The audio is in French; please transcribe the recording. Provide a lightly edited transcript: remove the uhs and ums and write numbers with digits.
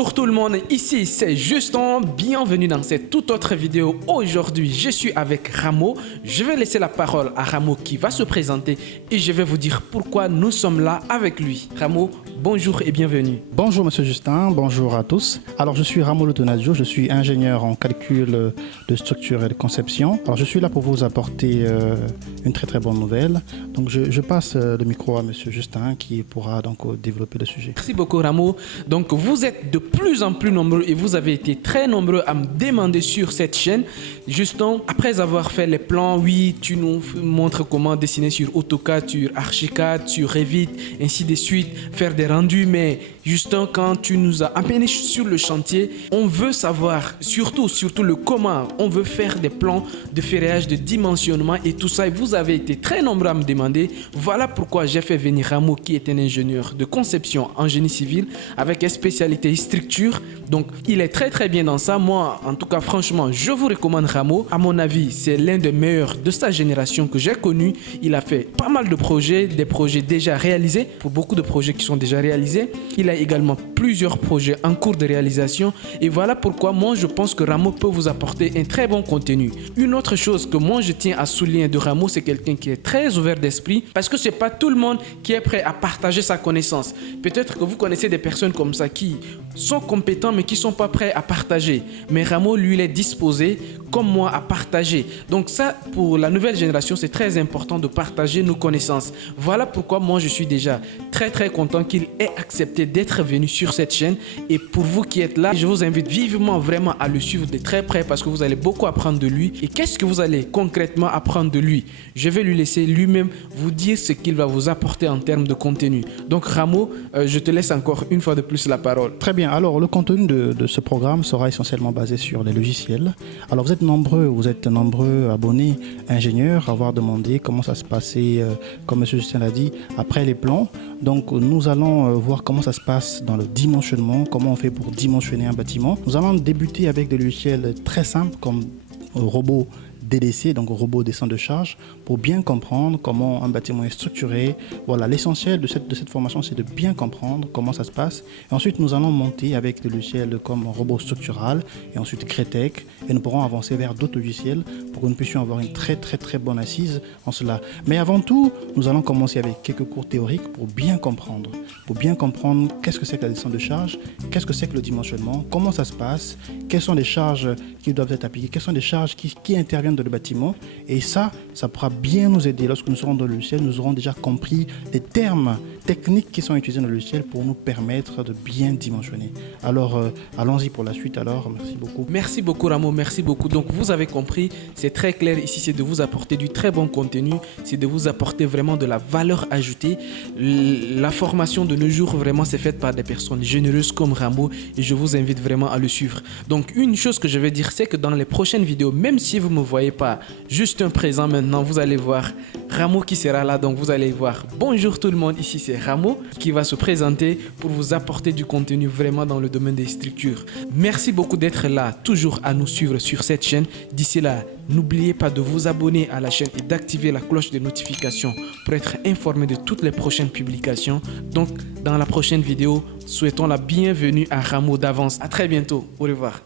Bonjour tout le monde, ici c'est Justin, bienvenue dans cette toute autre vidéo. Aujourd'hui je suis avec Ramo, je vais laisser la parole à Ramo qui va se présenter et je vais vous dire pourquoi nous sommes là avec lui. Ramo, bonjour et bienvenue. Bonjour Monsieur Justin, bonjour à tous. Alors je suis Ramo Lutonadio, je suis ingénieur en calcul de structure et de conception. Alors je suis là pour vous apporter une très bonne nouvelle. Donc je passe le micro à Monsieur Justin qui pourra donc développer le sujet. Merci beaucoup Ramo. Donc vous êtes de plus en plus nombreux et vous avez été très nombreux à me demander sur cette chaîne. Justin, après avoir fait les plans, oui, tu nous montres comment dessiner sur AutoCAD, sur Archicad, sur Revit, ainsi de suite, faire des rendus. Mais Justin, quand tu nous as amenés sur le chantier, on veut savoir surtout le comment. On veut faire des plans de ferrage, de dimensionnement et tout ça. Et vous avez été très nombreux à me demander. Voilà pourquoi j'ai fait venir Ramo qui est un ingénieur de conception en génie civil avec une spécialité structure. Donc il est très bien dans ça. Moi en tout cas franchement je vous recommande Ramo. À mon avis c'est l'un des meilleurs de sa génération que j'ai connu. Il a fait pas mal de projets, des projets déjà réalisés, pour beaucoup de projets qui sont déjà réalisés. Il a également plusieurs projets en cours de réalisation et voilà pourquoi moi je pense que Ramo peut vous apporter un très bon contenu. Une autre chose que moi je tiens à souligner de Ramo, c'est quelqu'un qui est très ouvert d'esprit parce que c'est pas tout le monde qui est prêt à partager sa connaissance. Peut-être que vous connaissez des personnes comme ça qui sont compétents mais qui sont pas prêts à partager. Mais Ramo lui il est disposé comme moi à partager. Donc ça pour la nouvelle génération c'est très important de partager nos connaissances. Voilà pourquoi moi je suis déjà très content qu'il ait accepté d'être venu sur cette chaîne. Et pour vous qui êtes là, je vous invite vivement vraiment à le suivre de très près parce que vous allez beaucoup apprendre de lui. Et qu'est-ce que vous allez concrètement apprendre de lui? Je vais lui laisser lui-même vous dire ce qu'il va vous apporter en termes de contenu. Donc Ramo, je te laisse encore une fois de plus la parole. Très bien, alors le contenu de ce programme sera essentiellement basé sur les logiciels. Alors vous êtes nombreux abonnés ingénieurs à avoir demandé comment ça se passait, comme M. Justin l'a dit, après les plans. Donc nous allons voir comment ça se passe dans le dimensionnement, comment on fait pour dimensionner un bâtiment. Nous allons débuter avec des logiciels très simples comme Robot DDC, donc robot descente de charge, pour bien comprendre comment un bâtiment est structuré. Voilà, l'essentiel de cette formation, c'est de bien comprendre comment ça se passe. Et ensuite, nous allons monter avec des logiciels comme robot structural et ensuite Cretec. Et nous pourrons avancer vers d'autres logiciels pour que nous puissions avoir une très bonne assise en cela. Mais avant tout, nous allons commencer avec quelques cours théoriques pour bien comprendre. Qu'est-ce que c'est que la descente de charge, qu'est-ce que c'est que le dimensionnement, comment ça se passe, quelles sont les charges qui doivent être appliquées, quelles sont les charges qui interviennent dans le bâtiment. Et ça pourra bien nous aider. Lorsque nous serons dans le logiciel, nous aurons déjà compris les termes techniques qui sont utilisés dans le logiciel pour nous permettre de bien dimensionner. Alors, allons-y pour la suite alors. Merci beaucoup. Merci beaucoup Ramo, merci beaucoup. Donc vous avez compris, c'est très clair ici, c'est de vous apporter du très bon contenu, c'est de vous apporter vraiment de la valeur ajoutée. La formation de nos jours, vraiment, c'est faite par des personnes généreuses comme Ramo et je vous invite vraiment à le suivre. Donc une chose que je vais dire, c'est que dans les prochaines vidéos, même si vous ne me voyez pas juste un présent maintenant, vous allez voir Ramo qui sera là. Donc vous allez voir, bonjour tout le monde, ici c'est Ramo qui va se présenter pour vous apporter du contenu vraiment dans le domaine des structures. Merci beaucoup d'être là, toujours à nous suivre sur cette chaîne. D'ici là, n'oubliez pas de vous abonner à la chaîne et d'activer la cloche de notification pour être informé de toutes les prochaines publications. Donc dans la prochaine vidéo, souhaitons la bienvenue à Ramo d'avance. À très bientôt, au revoir.